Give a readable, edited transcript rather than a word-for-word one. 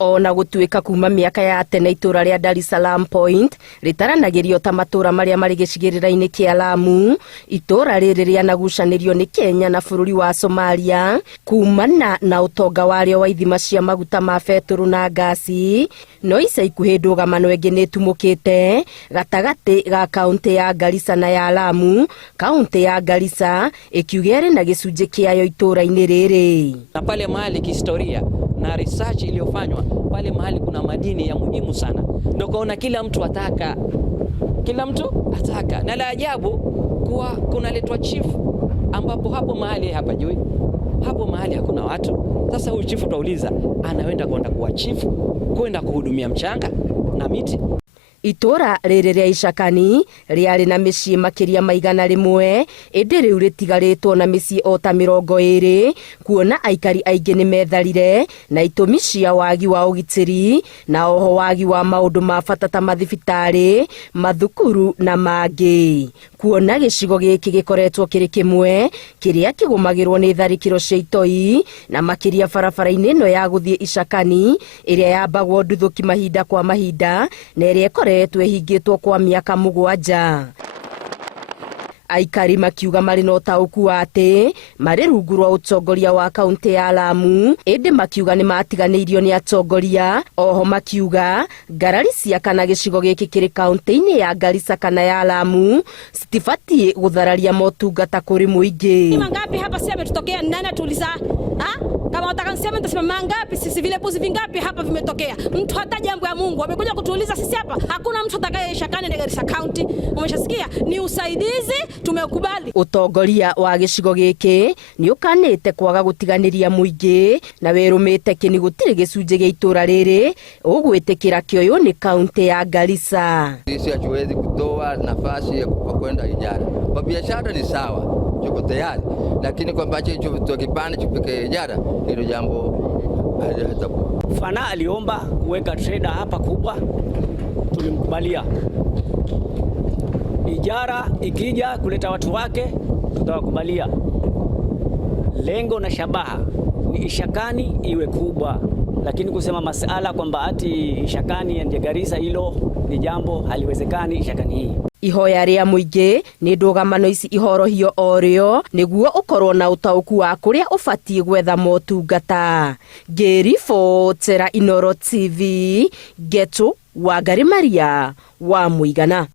Ona gutuika kuma miaka ya tene itura ria Dar es Salaam Point ritaranagirio ta matura maria mari gicigirira-ini kia Lamu, itura riri rianagucanirio ni Kenya na bururi wa Somalia kumana na utonga wario wa ithima cia maguta ma beturu na gasi. No ica ikuhi ndugamano ingi nitumukite gatagati ga kaunti ya Garissa na ya Lamu, kaunti ya Garissa ikiuga iri na gicunji kiayo itura-ini riri. Na pale mahali kihistoria na research iliyofanywa pale mahali kuna madini ya muhimu sana, ndio kaona kila mtu ataka, na la ajabu kuwa kunaletwa chief ambapo hapo mahali hapajui, hapo mahali hakuna watu. Sasa huyu chief tutauliza anaenda kwenda kuwa chief kwenda kuhudumia mchanga na miti? Itura riri ria Ishakani riari na micii makiria maigana rimwe, indi riu ritigaritwo na micii ota 20, kuona aikari aingi ni metharire na itumi cia wagi wa ugitiri na oho wagi wa maundu ma bata ta mathibitari, mathukuru na mangi. Kuona gicigo giki gikoretwo kiri kimwe kiria kigumagirwo ni tharikiro cia itoi na makiria barabara-ini ino ya guthie Ishakani iria yambagwo nduthuki mahinda kwa mahinda na iria ikoretwo ihingitwo kwa miaka 7. Aikari makiuga mari na utauku wa ati mari rungu rwa utongoria wa kaunti ya Lamu, indi makiuga ni matiganiirio ni atongoria. Oho makiuga ngarari cia kana gicigo giki kiri kaunti-ini ya Garissa kana ya Lamu citibatie guthararia motungata kuri muingi. Ni mangapi hapa sasa yametokea? Nani tuliza? Kama wataka niseme nitasema mangapi sisi, vile puzi vingapi hapa vimetokea? Mtu hata jambo ya Mungu amekuja kutuuliza sisi hapa. Hakuna mtu atakaye Ishakani na Garissa County. Umeshasikia? Ni usaidizi tumekubali. Utongoria wa gicigo giki ni ukanite kwaga gutiganiria muingi na werumite kini gutiri gicunji gia itura riri ugwitikira kioyo ni kaunti ya Garissa. Sisi hatuwezi kutoa nafasi ya kwenda Ijara. Kwa biashara ni sawa, tuko tayari, lakini kwa ambacho hicho kipande tupike Ijara hilo jambo halitakuwa. Fana aliomba kuweka trader hapa kubwa, tulimkubalia. Ijara ikija kuleta watu wake tutawakubalia. Lengo na shabaha ni Ishakani iwe kubwa, lakini kusema masala kwamba ati Ishakani ende Garissa, hilo ni jambo haliwezekani. Ishakani hii ihoya ria muingi ni ndugamano ici ihorohio orio niguo ukorwo na utauku wa kuria ubatie gwetha motungata. Ngiribotera Inooro TV, Getu Wangari Maria wa Muigana.